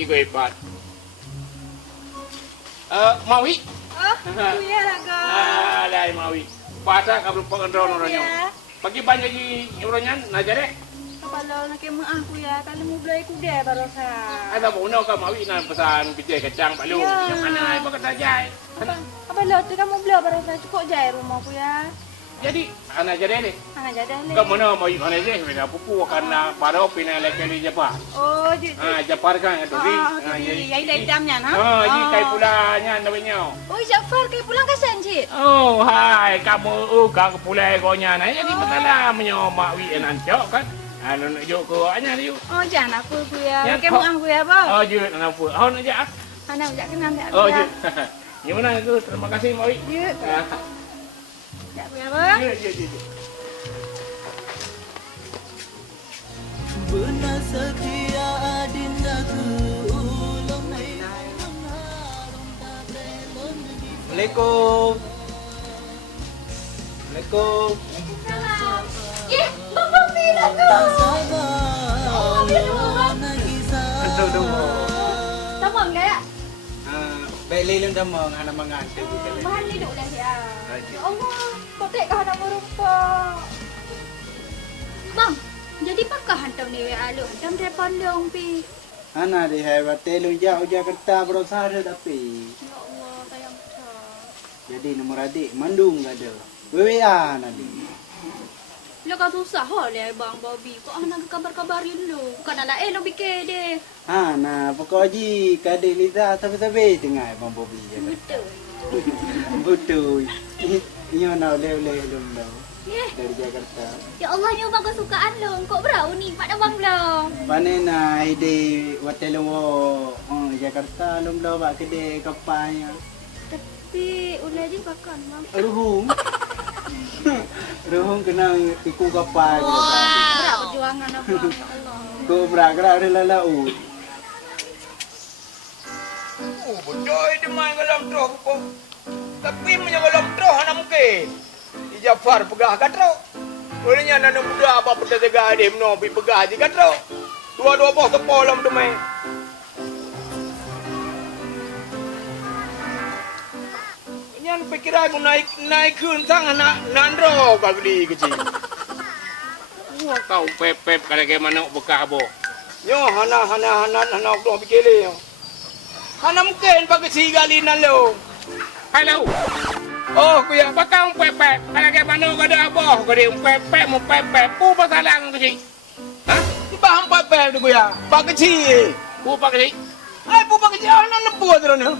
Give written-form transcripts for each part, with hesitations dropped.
Mawi ko ipat. Mawi. Oh, kuya lah ko. Alay Mawi. Pasa ka belum pengendron orangnya. Pagi banyak di orangnya najare. Kalau nak kemah kuya, kalau mau beli kuda baru sa. Ada mau nak ka Mawi na pesan pijai kacang palu. Yang mana ai pakai tajai. Apa lo tu kamu beli baru sa cukup jai rumah kuya. Jadi anak jadi ni. Anak jadi ni. Kamu nak mau ikut aja, bina pupu karena baru pindah lagi di Jepang. Oh, jadi. Jepang kan itu di. Yang dah hitamnya, nah. Jadi kai pulanya namanya. Oh, Jafar kai pulang kasan cik. Oh, hai kamu kau pulai kau nyana. Jadi betul menyomak wi enancok kan. Anu nak juk ko anya dia. Oh, jangan aku kuya. Kemah kuya apa? Oh, jut nak apa? Oh, nak jak. Anak jak kenal tak? Oh, jut. Gimana itu? Terima kasih Mawi. Jut. Jak kuya apa? Jut. Benar setia adindaku ulum Assalamualaikum. Assalamualaikum. Salam. Bang bilang tu. Tamam enggak ya? Baik leleng damang anak mangan tu kita. Bahan ni duk dah ya. Ya Allah, potek kau nak merupa. Bang, jadi pakah hantam ni WA lu. Hantam telefon dong pi. Ana di hebat telung jauh Jakarta berusaha tapi. Ya Allah, sayang besar. Jadi nomor adik mandung enggak ada. WA nanti. Lu kau susah le bang Bobby. Kok nak kabar-kabarin lu. Bukan nak lain lu fikir deh. Nah pokok ji kadek Liza tapi tengah Bang Bobby. Betul. Betul. Iyo nak leh dong dah. Eh, Dari Jakarta. ya Allah nyoba kesukaan lu. Kok berau ni pada bang belum? Panen na ide hotel mo Jakarta lom daw ba kede kapanya. Tapi ulah je pakan bang. Ruhung. Ruhung kena iku kapay. Berat perjuangan apa? Allah. Ko bra lalau. Oh, bodoh dia main dalam troh pun. Tapi punya dalam troh anak mungkin. Di Jafar pegah katro. Orangnya anak muda apa peta jaga dia no pi pegah je katro. Dua-dua bos tepo lam tu mai. Nyan pikir aku naik kun sang anak nandro kagli kecil. Wah kau pep kada ke mana bekah bo. Yo hana kau pikir le. Hana mungkin pakai sigalinan lo. Halo. Oh, kuya bakang pepek. Kada ke mana kada aboh, kada pepek mu pepek. Pu pasalang kecil. Hah? Ibang pepek tu kuya. Pak kecil. Pu pak kecil. Hai pu pak kecil anak nempu terus.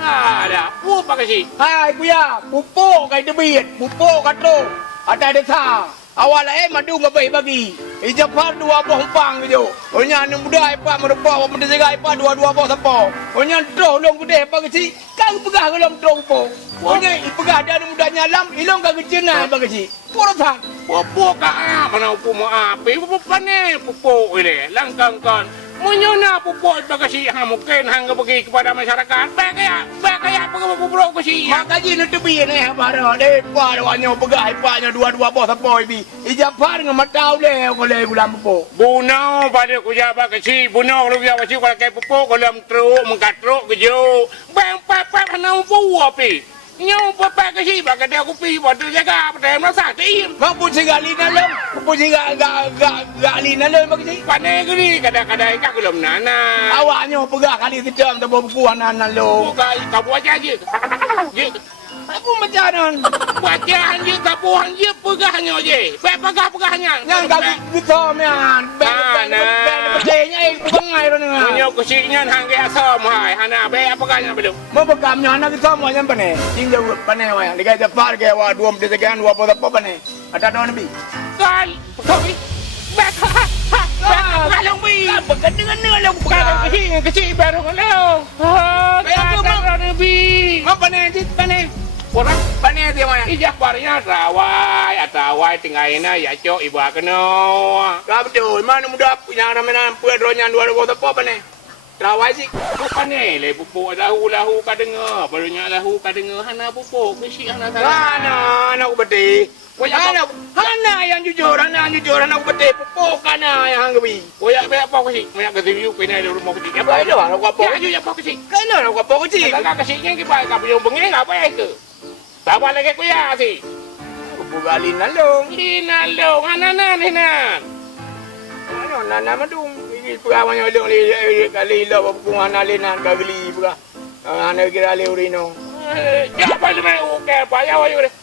Ada, pu pak kecil. Hai kuya, pupuk kai debit, pupuk katro. Ada desa. Awal madu ngabai bagi. Ijapar dua boh pang gitu. Onya ni muda ipa merupa apa jaga ipa dua boh sapo. Onya troh long gede apa kecil. Kang pegah long troh po. Onya ipegah dan mudanya lam ilong ka kecina apa kecil. Puratan. Pupuk ka mana upu mo api pupuk pane pupuk ini langkang kan. Menyona pupuk bagasi mungkin hangga bagi kepada masyarakat. Baik kaya pupuk kasi. Makaji na tebi ni baro de pa wanyo pegah ipanya dua bos apa ibi. Ijapar ngamatau le ko le gulam pupuk. Bunau pada kujaba kasi bunau lu ya wasi kalau kay pupuk gulam truk mengkatruk kejo. Bang papa hanau pu api. Nyo papa kasi baga dia aku pi bodo jaga pada masa tim. Kamu sigali nalem, kamu sigali nalem bagasi. Pane gini kadang-kadang ikak belum nana. Awaknya pegah kali sedang tebo bukuan nana lo. Bukai kamu aja je. Aku macanan. Bacaan je kapuan je pegahnya je. Pegahnya. Yang kami gitomian. Bedenya pengai ro nenga. Nyo kusiknya hangge asom hai. Hana be pegahnya belum. Mau pegamnya anak gitom wajan pane. Ting jauh pane waya. Liga Jafar ke wa dua desegan dua apa pane. Ada don bi. Kal. Kopi. Bek. Kalau bi. Bekan dengan lo kecil baru kalau. Kalau bi. Apa ne jit pane. Orang pane dia mana? Ijah parnya atawai tinggalnya ya cok ibu kena. Betul, mana muda punya namanya pedronya dua apa pane? Rawai sih. Pane le pupuk lahu kadenga, barunya lahu kadenga hana pupuk mesti hana salah. Hana aku beti. Hana yang jujur, hana betul pupuk hana yang gawi. Koyak apa kasih? Banyak kasih you kena di rumah kecil. Apa itu? Aku apa kasih? Apa kasih? Kena aku apa kasih? Kakak kasihnya kita kau punya bengi apa itu? Sabar lagi koyak sih. Buka linalong, hana. Ano nana madung, ini perawan yang kali lo hana linan kagli pura. Hana kira leurino. Siapa tu main uke? Payah wajib deh.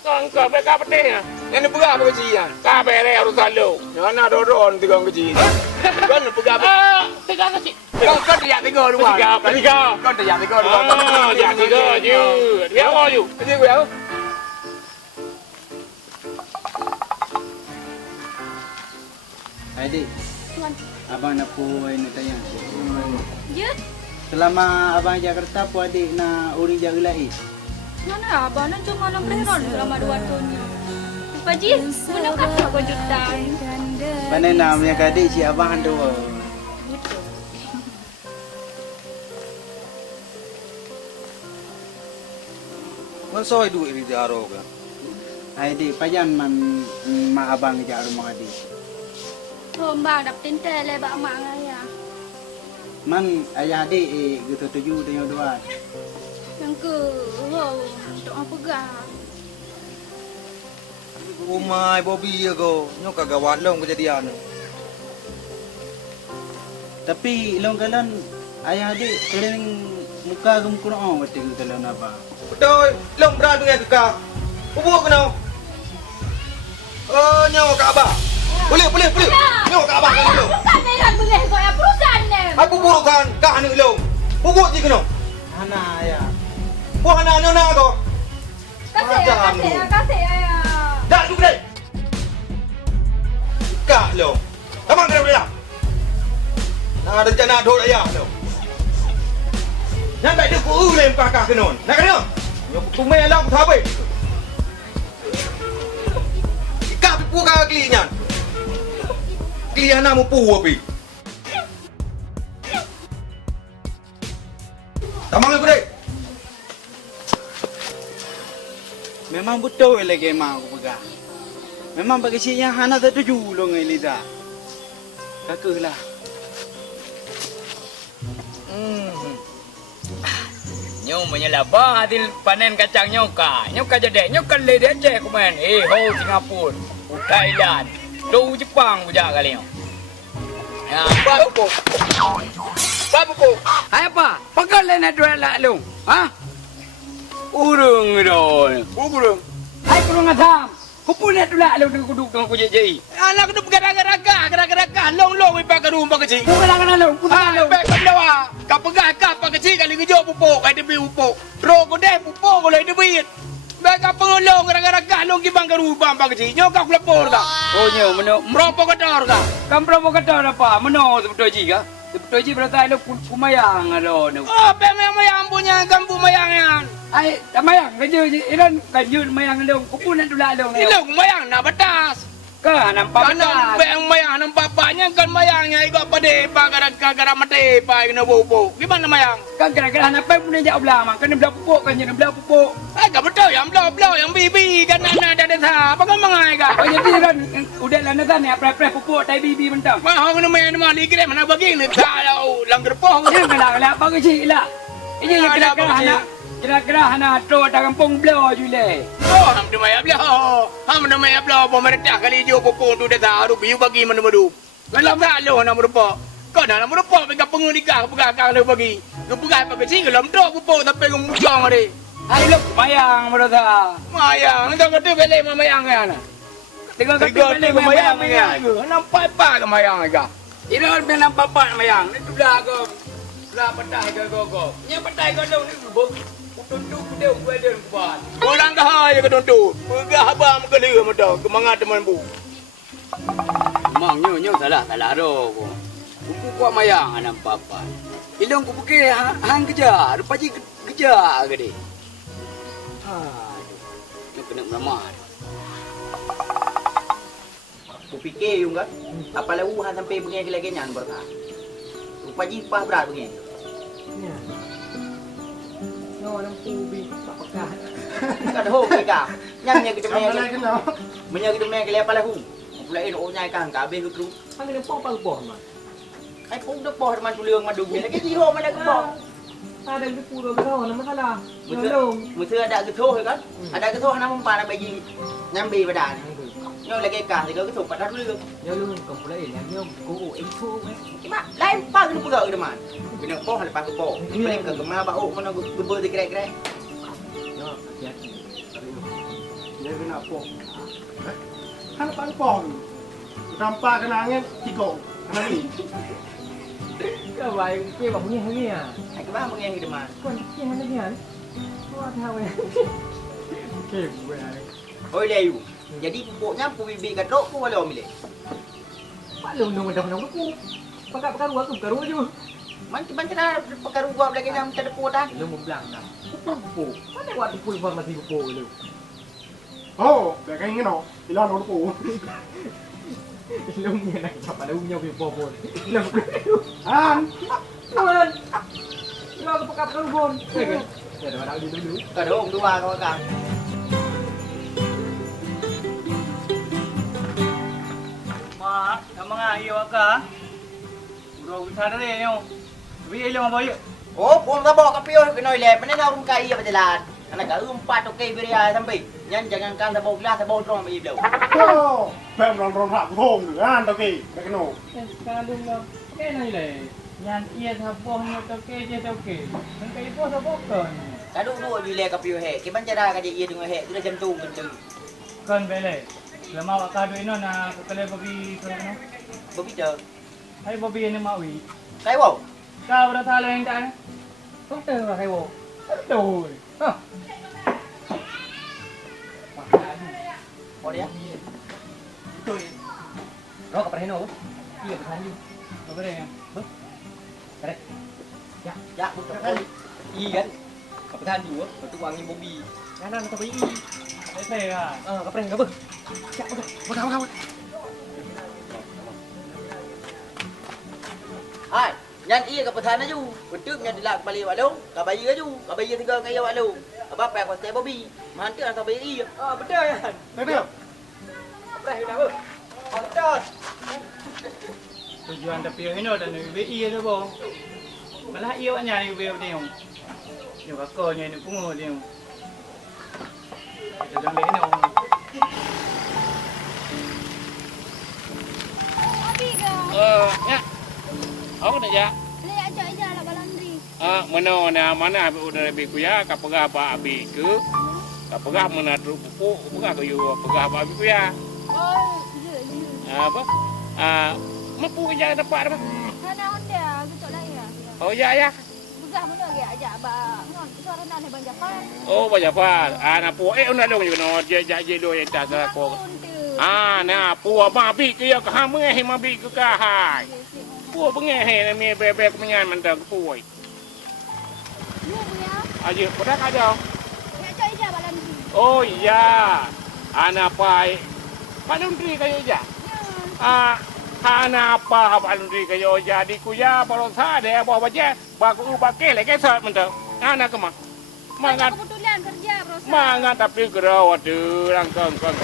Kangka mereka petih ya. Yang pura apa kecian? Kabere harus selalu. Hana doron tiga kecil. Kan pura apa? Tiga kecil. Kau tiga dua. Tiga. Kau tiga dua. Tiga. Dia apa you? Dia apa? Adik, Tuan. abang nak puai nak tanya. Ya? Selama abang Jakarta pu adik na uri jaga lai. Mana abang nak cuma nak berenon selama 2 tahun ni. Pak Ji, mana kata kau jutaan? Pandai namanya adik si abang hantu. Betul. Masoi duit di jaro kan. Adik pajan man mak abang jaga rumah adik. Bang dapat tintel bak mak ngaya. Man ayah adik gitu tuju dengan dua. Yang ke, untuk apa pegang? Rumah Bobby ya kau. Nyok kagak walong kejadian. Tapi long kalan ayah adik kering muka gemukun orang betul kalau napa. Betul, long berat dengan kekak. Bubuk kena. Oh, nyawa Kak Abah. Boleh. Nyawa Kak Abah kan dulu. Bukan ni kan boleh kau yang perusahaan ni. Aku burukan Kak ni long. Bubuk je kena. Hana ayah. Buah anak kau. Kasih ayah. Dah dulu deh. Kak long. Tamang kena boleh lah. Nah, rencana dor ayah long. Yang tak ada ku lem kakak kenon. Nak kena? Yang tumai lah aku thapai. Kak pu kakak klinya. Kliana mu pu api. Tamang aku deh. Memang betul lagi mak aku pegang. Memang bagi sinya hana tak tuju long Eliza. Kakaklah. Nyo menyelabah hasil panen kacang nyoka. Nyoka jadi nyoka le dia je kumen. Ho Singapura, Thailand, do Jepang buja kali nyo. Ya, Babu ko. hai apa? Pakai le nak duit lah lu. Ha? Urung ron. Bugurung. Hai kurang atam. Kupun nak duit lu duduk dengan ku je. Anak kena gara-gara long ipa ke rumah kecil. Ku kena lu, ku kena lu. Baik dawa. Kau pegah kap kecil kali ngejo pupuk, ai debi pupuk. Ro ko deh pupuk ko le debi. Baik kau pengolong gara-gara long ki bang ke rumah bang kecil. Nyo kau lapor ka. Oh nyo meno. Provokator ka. Kam provokator apa? Meno betul jiga. Betul ji berata lu kumayang alo. Oh, mayang punya gambu mayang. Ai, tamayang kerja je. Iran kerja mayang dong. Kupun nak dula dong. Ilong mayang na batas. Ka nampak Kana bang mayang nang papanya kan mayangnya igo pade gara-gara mate pa kena bobo. Gimana mayang? kan kadang-kadang apa pun dia belah mang. Kena belah pupuk kan je belah pupuk. Ka betul yang blau yang bibi kan ana ada desa. Apa kan mangai ka? Oh jadi kan udah lah nak ni apply pupuk tai bibi mentang. Mah hong nama nama ni kira mana bagi ni tahu langgar pohon. Yang kena apa kecil lah. Ini yang kira-kira hana tro da kampung belah jule. Oh, ham de maya blau. Ham de maya blau pemerintah kali jo popon tu desa haru biu bagi mana madu. Kalau tak lo nama rupa. Kau nak nama rupa pegang pengunika pegang le bagi. Kau pegang pakai sing dalam tro popon tapi kau mujang ada. Hai lu mayang berada. Mayang, entah kau tu beli mayang kan? Tengok Tiga kata tu mayang mayang. Nampak apa ke mayang ka? Ira ben nampak pak mayang. Ni tu belah ko. Belah petai ke go. Nya petai ko dong ni bog. Tunduk dia gua dia buat. Orang dah ya ke tuntu. Pegah abang keli mata kemangat teman bu. Mang nyo salah ro ko. Kuku kuat mayang nampak apa. Ilong ku pakai hang kerja, rupa ji kerja ke dia. Aduh. Nyo kena meramah. Aku fikir yung kan. Apa lawuhan sampai begini lagi nyan berkah. Rupa jipah berat begini. ng tubig. Papagkahan. Kadaho kay ka. Nyang nya kita Ang may. ka na. Menya kita may kaya pala hu. Pulain o nyai kang kabe gutru. Ang ganun po pagporma. Ay pung na po man tuliong madugmi lagi tiro man nagpo. Ada yung puro gano'n naman hala. Yung Mutho ada gutho kan. Ada gutho na mong para bayi nyambi badan. Nyo lagi ka tiga gutho pada tuliong. yung lungan kang pulain. Yung kuo, ito. Ima lain pa gnu puga man. Bina po hal pa ko po. Balik ka gumana ba o mo nang gubo di kre-kre. No, yan. Level na po. Ano pa ang pong? Rampa ka na ngin, tigong. Ano ni? Kabay, kaya ba bunyi hangi ya? Ay ka ba mo ngeng man. Kung kaya hangi yan? Kuat hawe. Kaya ba? Oi leyu. Jadi pupuknya pubibi kat rok pun wala milih. Paano nung daw ko? Pagkaruwa ko karuwa jo. Man kiban kana pakaru gua lagi nam terputan. Ilong mo blang na. Pupo. Ano wa po informasi ko po ilo. Oh, baka ngin o. Ilan ako po. Ilong niya nagpapalawin niya yung popo. Ilong ko. An! Tuan! Ilong ko pagkakalubon. Sige. Pero wala ko dito. Kadong dua kau kan. Ma, ang mga iyo ka. Bro, sana rin yung. Sabi ilang mo yun. Oh, pun ka bawa ka piyo kinoy le. Manina rum kai ya berjalan. Anak ka umpat okey beria sampai. Nyan jangan kan sa bawah gelas sa bawah drong mai blau. Oh! Pem rong rong hak thong được an tao kì. Baka no. Kalung na. Kaya na ila eh. Yan iya sa poh niya to kaya siya to kaya. Ang kayo po sa bokon. Kadung dua bila ka piyo he. Kiban cara ka dia dengan he. Kita jam tu gentu. Kon bele. Lamaw akado ino na kakale babi ko ano. Begitu. Ay babi ni mawi. Kai wow. Kau dah salah yang kan? Kau tahu lah kayu. Tahu. Ha. Oh dia. Betul. Rok apa heno? Iya betul ni. Apa dia? Ber. Kare. Ya. Ya, betul. I kan. Kapitan juga. Betul wangi bobi. Kanan atau i. Saya lah. Kapitan enggak ber. Ya, betul. Betul. Hai. Nyan iya ka petana ju. Betul nyan dilak balik walu. Ka bayi ka ju. Ka bayi tiga kaya walu. Apa pa ko stay bobi. Mantu atau bayi iya. Betul ya. Được. Apa dah ber. Betul. Tujuan tapi heno dan BI tu bo. Malah iyo nya ni BI ni. Yo ka ko ni pungo ni. Jangan le ni. Abi ka. Ya. Ako na ya. Le aja aja lah balandri. Mano na mana udah lebih kuya kapagah ba abi ke. Kapagah mana tru pupu, kapagah kayu kapagah ba abi kuya. Oh, iya. Apa? Mampu kerja dapat apa? Hana Honda, gitu lah ya. Oh ya. Begah mana lagi aja ba. Ngon suara nane Bang Jafar. Oh banyak apa? Anak pu una dong juga no je do yang tak salah ko. Na pu ba abi ke ya ka me he ma bi ke ka hai. Pu benge he na me bebe ke menyan man dak pu oi. Iya punya. Aje pada ka jauh. Ya aja aja balandri. Oh iya. Anak pai. Palundri kayo ja. Hana apa palundri kayo jadi kuya palo sa de bawa baje ba ku ba ke le ke sa man dak. Anak ke mah. Mangat Kebetulan kerja, Bro. mangat tapi gerau aduh langkang kang.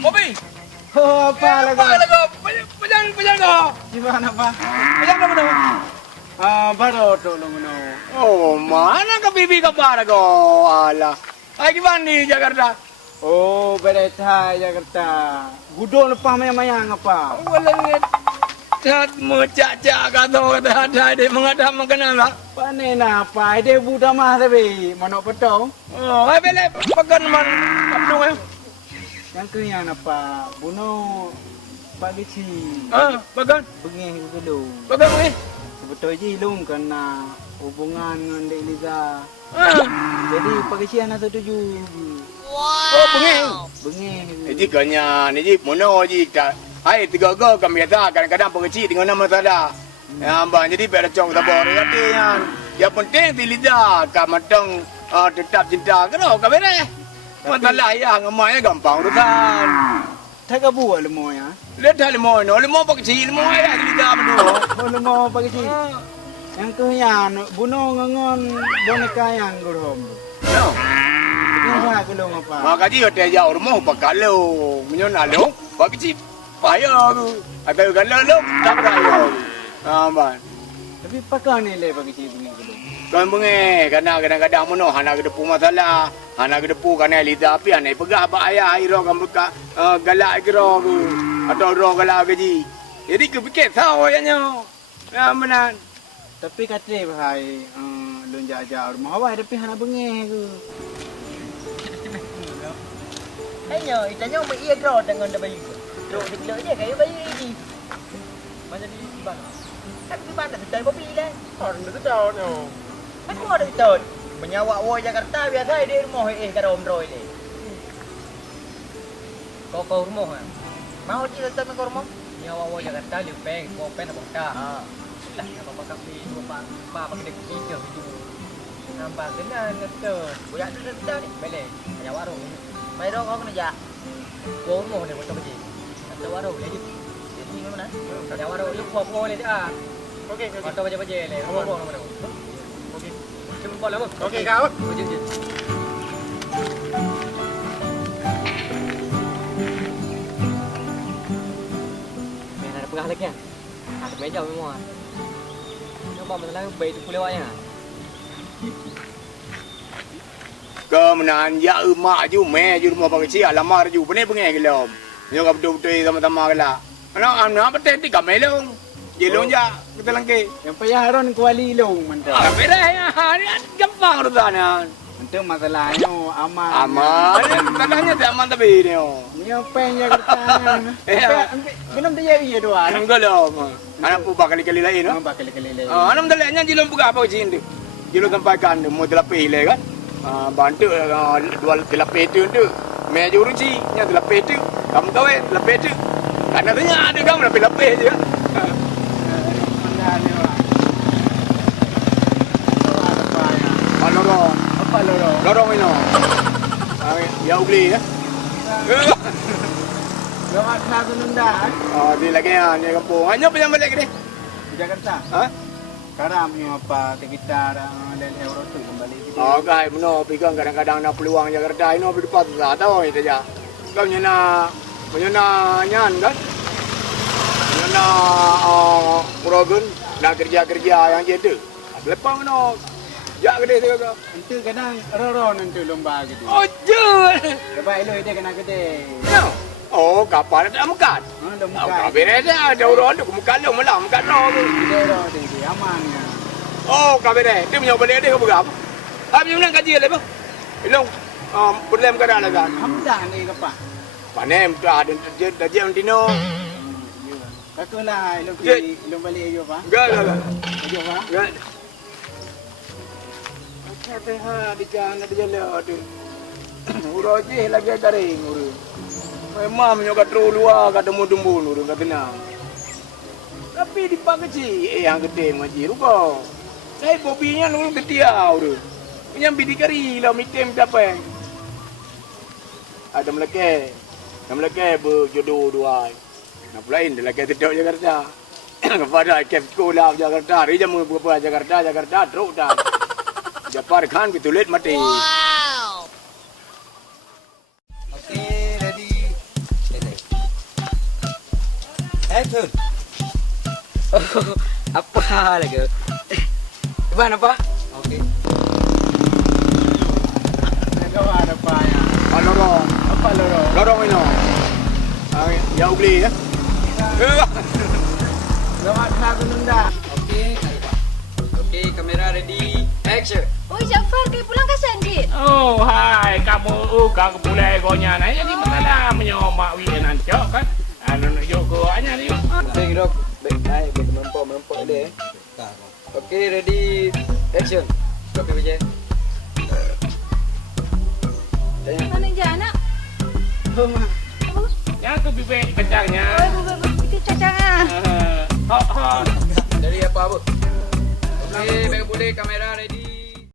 Bobby, Oh, apa lagi? Pejang ko. Gimana, Pak? Pejang na mo. Baru tolong no. Oh, mana ka bibi ka para ko? Ala. Ay gimana di Jakarta? Oh, berita Jakarta. Gudol pa maya-maya ngapa? Wala ngit. Tat mo caca ka to ada de mengadam mengenal. Pane na pa ide buda mah tabi manok petong. Oh, ay bele pagan man abdung ay. Yang kaya na pa buno pagi si Pagan. bengi dulu. Pagan ni. Betul je ilung kena hubungan dengan Dek Liza. Jadi pagi si anak tuju. Oh, bengi. Bengi. Ji kanya ni ji mono ji ta. Hai tiga go kami kata kadang-kadang pengeci dengan nama sada. Abang jadi pada cong tabor kata yang yang penting Liza kamatong tetap cinta kau kabere. Masalah ya ngamanya gampang tu kan. tak kabu lemo ya. Lihat lemah no, lemah pak kecil, lemah ayah lidah berdua. Oh lemo pagi si. Yang tu yan buno ngangon boneka yang gurom. No. Ini saya kulung apa? Maka dia ada jauh rumah pak kalau menyona lo, pak kecil payah tu. Atau kalau lo tak payah. Aman. Tapi pakai ni le pagi si bunyi kulung. Kan bunge, karena kadang-kadang mono hana kedepu masalah. Hana kedepu kan lidah api anai pegah pak ayah iro kan buka galak kira tu. Atau ro galak gaji. Jadi kepikir tahu ayahnya. Ya benar. Tapi kata bahai lun jaja rumah awak tapi hana bengeh ke. Hanya itanya mau ia draw dengan dah bayi. Draw dia je kayak bayi ni. Mana di bang? Kan di mana tu Bobby lah. Orang itu tahu no. Aku ada tahu. Menyawa wo Jakarta biasa di rumah karom draw ni. Kau rumah kan? Mau dia datang ke rumah? Nyawa wo Jakarta liupeng, kau pen apa dah? Lah, apa kami dua pak pakai kita itu. Nampak kena ngata. Buat tu dah ni. Boleh. Nyawa warung. Mai dong kau kena ja. Kau rumah ni betul betul. Nyawa warung lagi. Jadi mana? Nyawa warung lu kau le ah. Okey, okey. Kau baca baca le. Rumah rumah. Okey. Jumpa lama. Okey, kau. Jom. Ada pegah lagi kan? Ada meja memang. Nampak masalah baik tu pulih awaknya. Kemenan ya emak ju me ju rumah pak kecil lamar ju benih bengeh gelom. Yo ka betul-betul sama-sama kala. Ana betul ti kamelong. Jelong ja kita langke. Yang payah haron kuali long mantap. Beda ya. Ni gampang rutana. Mantap masalahnya aman. Aman. Tandanya tak aman tapi ni. Ni pen Jakarta. Belum dia iya dua. Anam gelom. Anam pu bakali-kali lain no. Bakal kali lain. Anam dalanya jelong buka apa kecil tu. Jelong sampaikan mau telapih le kan. Bantu dua telapih tu tu. Meja uruci nya telapih tu. Kamu tahu telapih tu. Karena tanya ada kamu telapih je. Lorong. Apa lorong? Lorong ini. Ya ugli ya. Lorong satu nunda. Di lagi ya, ni kampung. Hanya pinjam balik ni. Jakarta. Ha? Sekarang ni apa sekitar dan euro tu kembali. Guys, meno pegang kadang-kadang nak peluang Jakarta ini pergi depan tak tahu itu aja. Kau nyana nyan kan? Nyana Muragun nak kerja yang jadi. Lepas meno jak gede tu kau. Itu kadang roro nanti lomba gitu. Oh, jul. Lepas itu dia kena gede. No. Oh, kapal ada mukat. Lomba. Kau beres ada urut tu mukat lu malam mukat no tu. Gede dia aman ya. Oh, kau beres. Dia punya balik dia kau berapa? Habis mana kaji le bang? Ilong problem kada lah kan. Hamdan ni apa? Panem tu ada kerja antino. Aku lah lomba balik ayo apa? Gak. Ayo apa? Gak. Kata di jalan tu. Uroje lagi taring uru. Memang nyoka terluar kata mudumbun uru kata tenang. Tapi di pak kecil yang gede maji ruko. Saya bobinya lu ketia uru. Punya bidi kari lah mitem dapat. Ada meleke berjodoh dua. Nak lain dia lagi tidak Jakarta. Kepada kem sekolah Jakarta, rijam berapa Jakarta teruk dah. Japar Khan ditulis mati. Wow. Okey, ready. Action. Apa lagi? Iban apa? Okey. Nagawa ada apa ya? Lorong. Apa lorong? Lorong ini. Ya ugli ya. Lorong satu nunda. Okey, okey, kamera ready. Action. Oi, Jafar, kau pulang ke Sanjit? Oh, hai, kamu kau pulai gonya na. Jadi mana menyomak wian ancok kan? Anu nak jogo anya ni. Tengok dok. Baik, mempok dia. Okey, ready. Action. Okey, Vijay. Mana je anak? Yang tu bibik kecangnya. Itu cacang ah. Ha. Dari apa? Okey, baik boleh kamera ready.